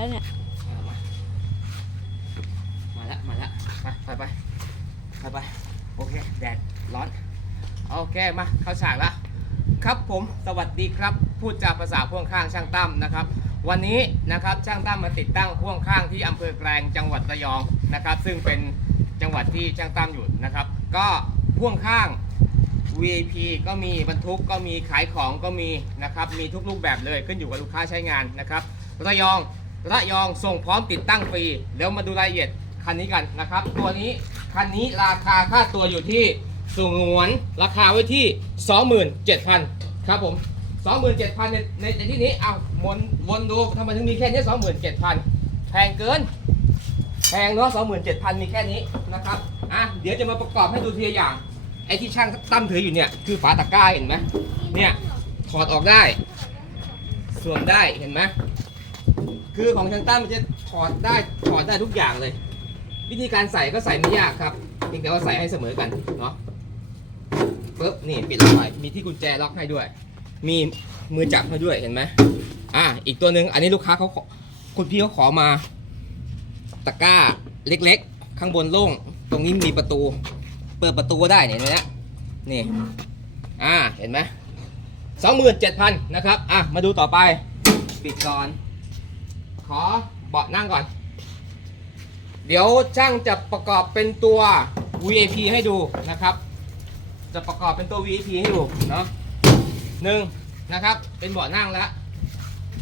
แล้วเนี่ย มามาละมาละไปไปไปไปไปโอเคแดดร้อน โอเคมาเข้าฉากแล้วครับผมสวัสดีครับพูดจาภาษาพ่วงข้างช่างตั้มนะครับ วันนี้นะครับช่างตั้มมาติดตั้งพ่วงข้างที่อำเภอแกลงจังหวัดระยองนะครับ ซึ่งเป็นจังหวัดที่ช่างตั้มอยู่นะครับ ก็พ่วงข้าง VIP ก็มีบรรทุกก็มีขายของก็มีนะครับมีทุกรูปแบบเลยขึ้นอยู่กับลูกค้าใช้งานนะครับระยอง ระยองส่งพร้อมติดตั้งฟรีแล้วมาดูรายละเอียดคันนี้กันนะครับ ตัวนี้คันนี้ราคาค่าตัวอยู่ที่สูงวนราคาไว้ที่ 27,000 ครับผม 27,000ในในในที่นี้เอาวนวนดูทำไมถึงมีแค่นี้ 27,000 แพงเกิน แพงเนาะ27,000 มีแค่นี้นะครับอะเดี๋ยวจะมาประกอบให้ดูทีละอย่างไอ้ที่ช่างตั้มถืออยู่เนี่ยคือฝาตะกร้าเห็นไหมเนี่ยถอดออกได้สวมได้เห็นไหม คือของช่างตั้มมันจะถอดได้ถอดได้ทุกอย่างเลย วิธีการใส่ก็ใส่ไม่ยากครับเพียงแต่ว่าใส่ให้เสมอกันเนาะปึ๊บนี่ปิดลงไปมีที่กุญแจล็อกให้ด้วย มีมือจับให้ด้วยเห็นไหมอะอีกตัวหนึ่งอันนี้ลูกค้าเขาคุณพี่เขาขอมา ตะกร้าเล็กๆ ข้างบนโล่งตรงนี้มีประตู เปิดประตูก็ได้เนี่ยนไหมเนี่นี่อ่าเห็นไหมสองหมื่นเจ็ดพันนะครับ อะ มาดูต่อไป ปิดก่อน ขอเบาะนั่งก่อน เดี๋ยวช่างจะประกอบเป็นตัว VIP ให้ดูนะครับ จะประกอบเป็นตัว VIP ให้ดูเนาะหนึ่งนะครับ เป็นเบาะนั่งแล้ว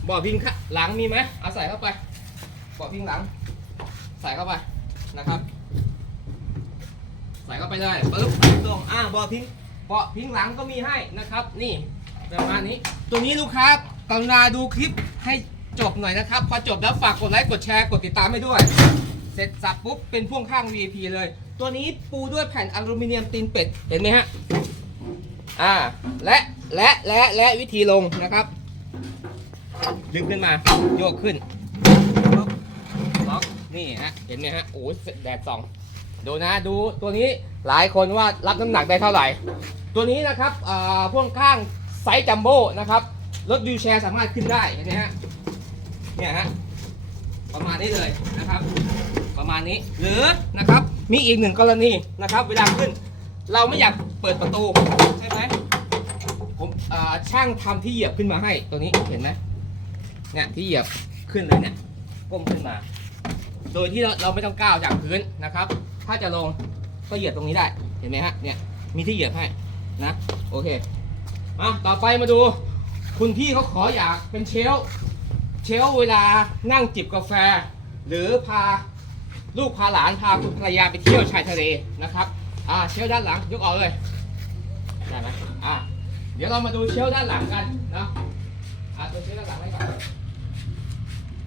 เบาะพิงข้างหลังมีไหมเอาใส่เข้าไปเบาะพิงหลัง ใส่เข้าไปนะครับใส่เข้าไปเลยปึ๊บตรงอ่าเบาะพิงเบาะพิงหลังก็มีให้นะครับ นี่ประมาณนี้ ตัวนี้ลูกค้ากรุณาดูคลิปให้ จบหน่อยนะครับ พอจบแล้วฝากกดไลค์กดแชร์กดติดตามให้ด้วย เสร็จสับปุ๊บเป็นพ่วงข้าง VIP เลย ตัวนี้ปูด้วยแผ่นอลูมิเนียมตีนเป็ดเห็นไหมฮะอ่าและและและและวิธีลงนะครับดึงขึ้นมาโยกขึ้นปุ๊บล็อกนี่ฮะเห็นไหมฮะโอ้แดดส่องดูนะดูตัวนี้หลายคนว่ารับน้ำหนักได้เท่าไหร่ ตัวนี้นะครับอ่าพ่วงข้างไซส์จัมโบ้นะครับรถวิวแชร์สามารถขึ้นได้เห็นไหมฮะ เนี่ยฮะประมาณนี้เลยนะครับ ประมาณนี้หรือนะครับมีอีกหนึ่งกรณีนะครับ เวลาขึ้น เราไม่อยากเปิดประตูใช่ไหมผมช่างทำที่เหยียบขึ้นมาให้ตัวนี้เห็นไหมเนี่ยที่เหยียบขึ้นเลยเนี่ยก้มขึ้นมา โดยที่เราเราไม่ต้องก้าวจากพื้นนะครับ ถ้าจะลงก็เหยียบตรงนี้ได้เห็นไหมฮะเนี่ยมีที่เหยียบให้นะโอเคมาต่อไปมาดู คุณพี่เขาขออยากเป็นเชล เชลเวลานั่งจิบกาแฟ หรือพาลูกพาหลานพาคุณภรรยาไปเที่ยวชายทะเลนะครับอ่าเชลด้านหลังยกออกเลยได้ไหมอ่าเดี๋ยวเรามาดูเชลด้านหลังกันนะอ่าตัวเชลด้านหลังให้ก่อน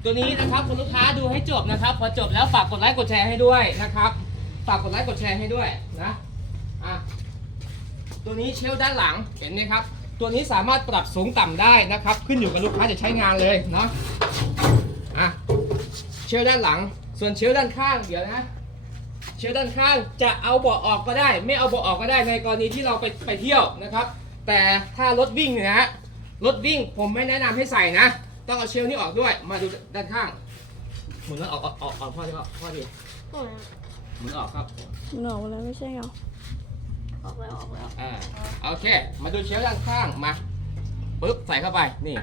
ตัวนี้นะครับคุณลูกค้าดูให้จบนะครับพอจบแล้วฝากกดไลค์กดแชร์ให้ด้วยนะครับฝากกดไลค์กดแชร์ให้ด้วยนะอะตัวนี้เชลด้านหลังเห็นไหมครับ ตัวนี้สามารถปรับสูงต่ำได้นะครับ ขึ้นอยู่กับลูกค้าจะใช้งานเลยเนาะอะเชลฟ์ด้านหลัง ส่วนเชลฟ์ด้านข้างเดี๋ยวนะ เชลฟ์ด้านข้างจะเอาเบาะออกก็ได้ ไม่เอาเบาะออกก็ได้ในกรณีที่เราไปไปเที่ยวนะครับ แต่ถ้ารถวิ่งเนี่ยนะฮะรถวิ่งผมไม่แนะนำให้ใส่นะ ต้องเอาเชลฟ์นี้ออกด้วย มาดูด้านข้างหมุนแล้วออกออกออกออกพ่อดีพ่อพ่อดีหมุนออกครับมันออกมาแล้วไม่ใช่เหรอ ออกแล้วออกแล้วอ่าโอเค มาดูเชลฟ์ด้านข้างมาปึ๊บใส่เข้าไปนี่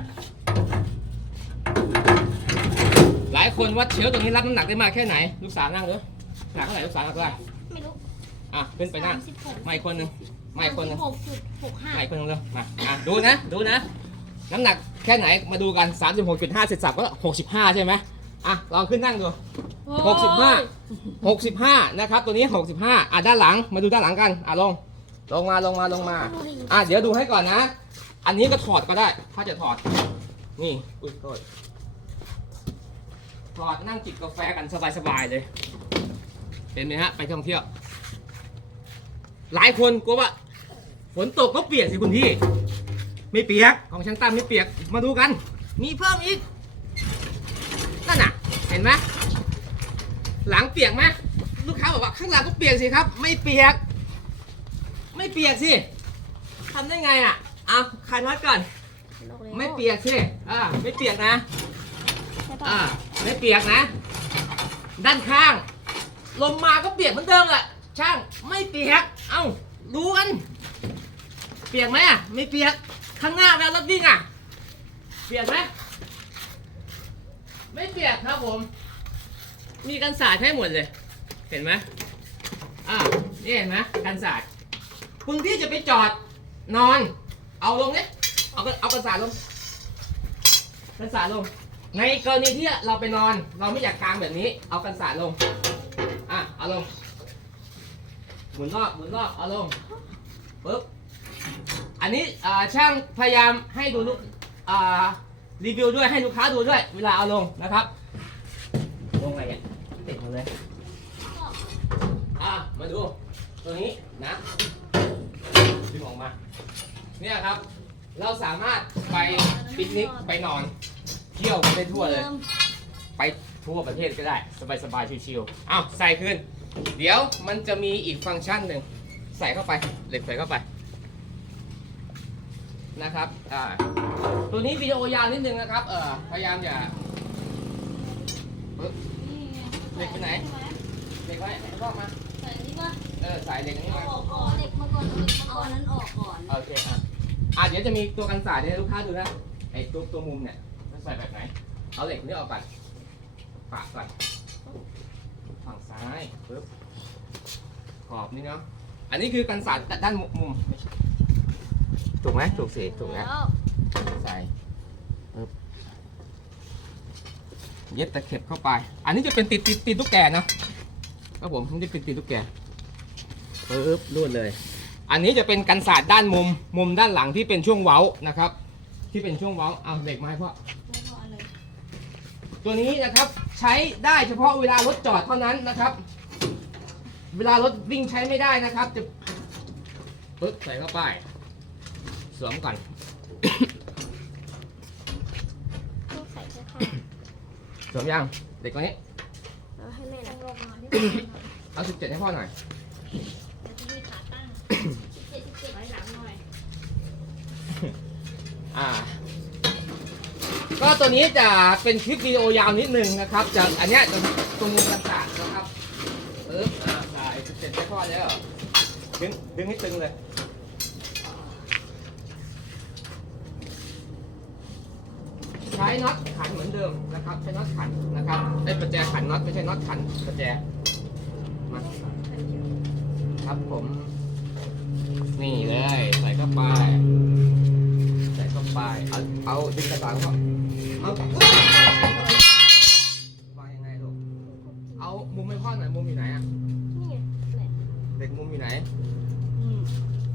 หลายคนว่าเชลฟ์ตรงนี้รับน้ำหนักได้มากแค่ไหน ลูกสาวนั่งเลยหนักเท่าไหร่ลูกสาวหนักเท่าไหร่ไม่รู้อะขึ้นไปนั่งสิบหกไม่คนหนึ่งไม่คนหนึ่งหกจุดหกห้าไม่คนหนึ่งเลยมาอะดูนะดูนะ น้ำหนักแค่ไหนมาดูกัน 36.5เสร็จสับก็ 65 ใช่ไหมอะลองขึ้นนั่งดูหกสิบห้า65 นะครับ ตัวนี้ 65 อะด้านหลังมาดูด้านหลังกัน อะลง ลงมาลงมาลงมา อะเดี๋ยวดูให้ก่อนนะ อันนี้ก็ถอดก็ได้ ถ้าจะถอด นี่ อุ้ยโทษถอดนั่งจิบกาแฟกันสบายๆเลย เห็นไหมฮะ ไปท่องเที่ยว หลายคนกลัวว่าฝนตกก็เปียกสิคุณพี่ ไม่เปียก ของช่างตั้มไม่เปียก มาดูกัน มีเพิ่มอีก นั่นน่ะ เห็นไหมหลังเปียกไหมลูกค้าบอกว่าข้างหลังก็เปียกสิครับ ไม่เปียก ไม่เปียกสิทำได้ไงอะเอาคลายน็อตก่อน ไม่เปียกสิอ่าไม่เปียกนะใช่ปะอ่าไม่เปียกนะ ด้านข้าง ลมมาก็เปียกเหมือนเดิมแหละช่างไม่เปียก เอ้ารู้กัน เปียกไหมอะไม่เปียกข้างหน้าแล้วรถวิ่งอะ เปียกไหมไม่เปียกครับผม มีกันสาดให้หมดเลย เห็นไหมอ่านี่เห็นไหมกันสาด คุณที่จะไปจอดนอน เอาลงเนี่ยเอากันเอากันสาลงกันสาลง ในกรณีที่เราไปนอน เราไม่อยากกางแบบนี้ เอากันสาลง อะเอาลงหมุนรอบหมุนรอบเอาลงปึ๊บอันนี้ช่างพยายามให้ดูลูกรีวิวด้วยให้ลูกค้าดูด้วย เวลาเอาลงนะครับลงไงเนี่ยติดหมดเลยอะมาดูตัวนี้นะ ออกมา เนี่ยครับ เราสามารถไปปิกนิกไปนอน เที่ยวกันได้ทั่วเลย ไปทั่วประเทศก็ได้ สบายๆชิวๆอ้าวใส่ขึ้น เดี๋ยวมันจะมีอีกฟังก์ชันหนึ่งใส่เข้าไปเหล็กใส่เข้าไปนะครับอ่าตัวนี้วิดีโอยาวนิดนึงนะครับเออพยายามอย่าปึ๊บเหล็กไปไหนเหล็กไว้ให้พ่อมาใส่นี่ป่ะเออใส่เหล็กนี้เอามาออกก่อนเหล็กมา อะเดี๋ยวจะมีตัวกันสาดให้ลูกค้าดูนะ ไอ้ตัวตัวมุมเนี่ยจะใส่แบบไหน เอาเหล็กนี้ออกก่อนปะก่อนฝั่งซ้ายปึ๊บ ขอบนี่เนาะ อันนี้คือกันสาดด้านมุมถูกไหมถูกสิถูกแล้วใส่ปึ๊บเย็บตะเข็บเข้าไป อันนี้จะเป็นติดติดติดตุ๊กแกนะครับผมนี่เป็นติดตุ๊กแกปึ๊บรูดเลย อันนี้จะเป็นกันศาสตร์ด้านมุมมุมด้านหลังที่เป็นช่วงเว้านะครับ ที่เป็นช่วงเว้าเอาเหล็กมาให้พ่อไม่พอเลยตัวนี้นะครับใช้ได้เฉพาะเวลารถจอดเท่านั้นนะครับ เวลารถวิ่งใช้ไม่ได้นะครับ จะปึ๊บใส่เข้าไปสวมก่อนต้องใส่แค่ข้างสวมยังเด็กคนนี้แล้วให้แม่นั่งลงมาที่เอาสิบเจ็ดให้พ่อหน่อย อ่า ก็ตัวนี้จะเป็นคลิปวิดีโอยาวนิดนึงนะครับจะอันเนี้ยจะตรงมุมกันศาสตร์นะครับปึ๊บอ่าใส่สิบเจ็ดให้พอแล้วดึงดึงให้ตึงเลยใช้น็อตขันเหมือนเดิมนะครับ ใช้น็อตขันนะครับไอ้ประแจขันน็อตไม่ใช่น็อตขันประแจมาครับผม นี่เลย ใส่เข้าไป ไปเอาเอาดึงกระต่ายเข้าเอาวางยังไงลูกเอามุมให้พ่อหน่อยมุมอยู่ไหนอะ นี่ไงแหละ เด็กมุมอยู่ไหน อืม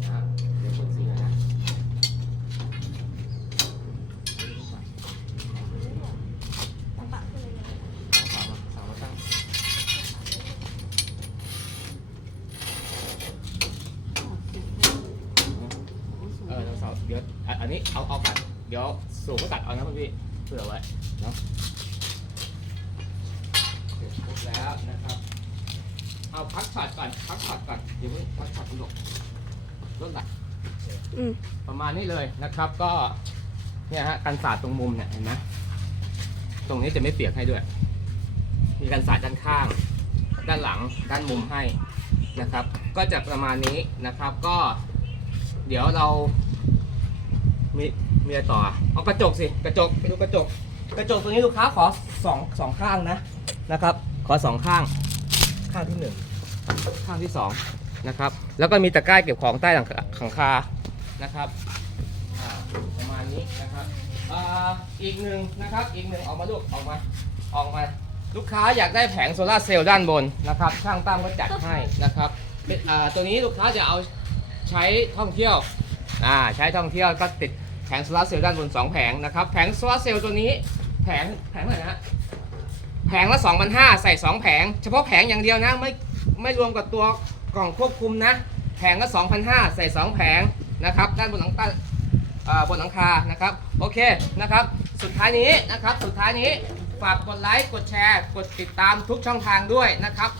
อะเดี๋ยวคนสีหน่อยนะ ตั้งปากขึ้นเลยนะ เอาเสามาเสามาตั้งเออเอาเสาเดี๋ยวอะอันนี้เอาเอากันเดี๋ยวสูงก็ตัดเอานะพี่เผื่อไว้เนาะเสร็จครบแล้วนะครับ เอาพักช็อตก่อนพักช็อตก่อนเดี๋ยวเพิ่งพักช็อตคุณลงรถไหลอืมประมาณนี้เลยนะครับ ก็เนี่ยฮะกันสาดตรงมุมเนี่ยเห็นไหมตรงนี้จะไม่เปียกให้ด้วย มีกันสาดด้านข้าง ด้านหลังด้านมุมให้นะครับ ก็จะประมาณนี้นะครับก็ เดี๋ยวเรามี มีอะไรต่อเอากระจกสิกระจกไปดูกระจก กระจกตัวนี้ลูกค้าขอสองสองข้างนะนะครับ ขอสองข้างข้างที่หนึ่งข้างที่สองนะครับ แล้วก็มีตะกร้าเก็บของใต้หลังคาหลังคานะครับอ่าประมาณนี้นะครับอ่าอีกหนึ่งนะครับอีกหนึ่งออกมาลูกออกมาออกมา ลูกค้าอยากได้แผงโซลาร์เซลล์ด้านบนนะครับ ช่างตั้มก็จัดให้นะครับเป็นอ่าตัวนี้ลูกค้าจะเอาใช้ท่องเที่ยวอ่าใช้ท่องเที่ยวก็ติด แผงโซลาร์เซลล์ด้านบนสองแผงนะครับ แผงโซลาร์เซลล์ตัวนี้แผงแผงเท่าไหร่นะฮะแผงละ2,500ใส่ 2 แผง เฉพาะแผงอย่างเดียวนะ ไม่ไม่รวมกับตัวกล่องควบคุมนะ แผงละ2,500ใส่ 2 แผงนะครับ ด้านบนหลังต้อ่าบนหลังคานะครับ โอเคนะครับ สุดท้ายนี้นะครับ สุดท้ายนี้ฝากกดไลค์ กดแชร์ กดติดตามทุกช่องทางด้วยนะครับ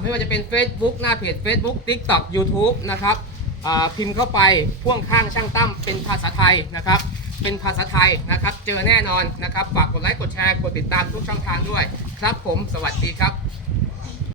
ไม่ว่าจะเป็น Facebook หน้าเพจ Facebook TikTok YouTube นะครับ พิมพ์เข้าไปพ่วงข้างช่างตั้มเป็นภาษาไทยนะครับ เป็นภาษาไทยนะครับ เจอแน่นอนนะครับ ฝากกดไลค์กดแชร์กดติดตามทุกช่องทางด้วย ครับผมสวัสดีครับ